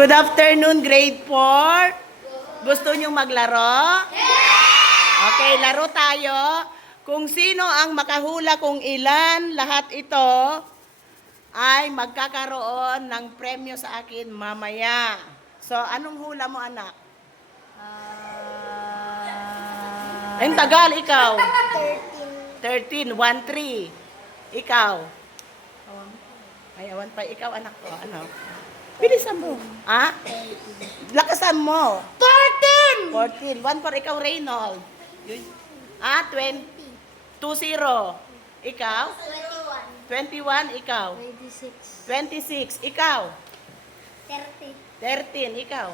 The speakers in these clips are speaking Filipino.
Good afternoon, grade 4. Gusto niyong maglaro? Okay, laro tayo. Kung sino ang makahula kung ilan, lahat ito ay magkakaroon ng premyo sa akin mamaya. So, anong hula mo, anak? Ang tagal, ikaw? 13. 1, 3. Ikaw? Ay, awan pa. Ikaw, anak ko. Ano? Bilisan mo. Ah? Lakasan mo. 14. 1 for ikaw, Reynold. Ah, 20. 2-0. Ikaw? 21. Ikaw? 26. Ikaw? 13. Ikaw?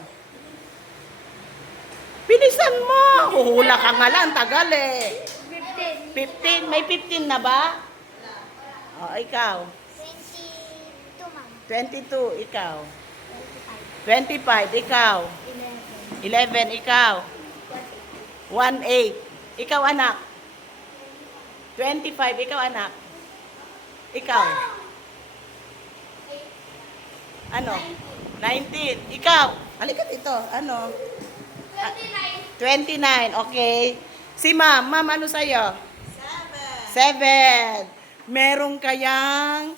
Bilisan mo. Huhula ka nga lang. Tagal eh. 15. May 15 na ba? O, ikaw? 22. Ikaw? 25. Ikaw? 11. Ikaw? 18. Ikaw, anak? 25. Ikaw, anak? Ikaw? Ano? 19. Ikaw? Halika dito. Ano? 29. Okay. Si ma'am. Ma'am, ano sa'yo? 7. Meron kayang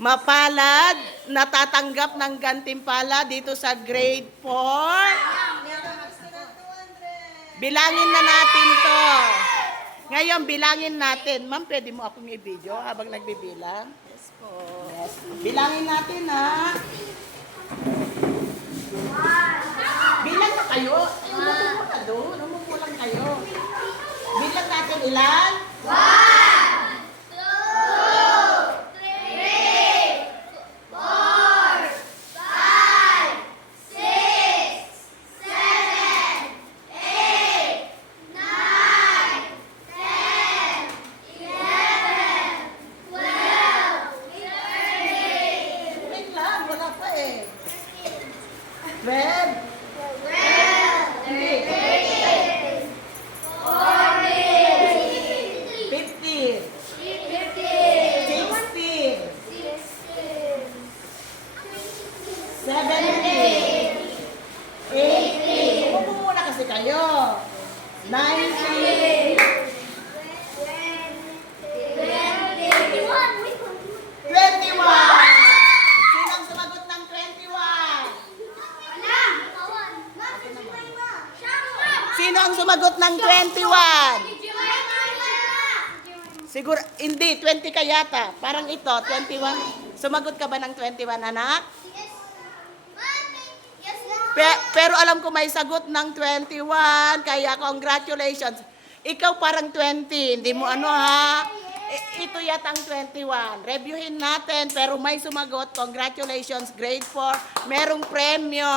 mapalad, natatanggap ng gantimpala dito sa grade 4. Bilangin na natin to. Ngayon, bilangin natin. Ma'am, pwede mo akong i-video habang nagbibilang? Yes po. Yes. Bilangin natin, ha? Bilang na kayo. Umupo ka doon. Umupo lang kayo. Bilang natin ilan? 21. Sino ang sumagot ng 21? Siguro, hindi, 20 ka yata. Parang ito, 21. Sumagot ka ba ng 21, anak? Pero alam ko may sagot ng 21, kaya congratulations. Ikaw parang 20, hindi mo ano ha? Ito yata ang 21. Reviewin natin, pero may sumagot. Congratulations, grade 4. Merong premyo.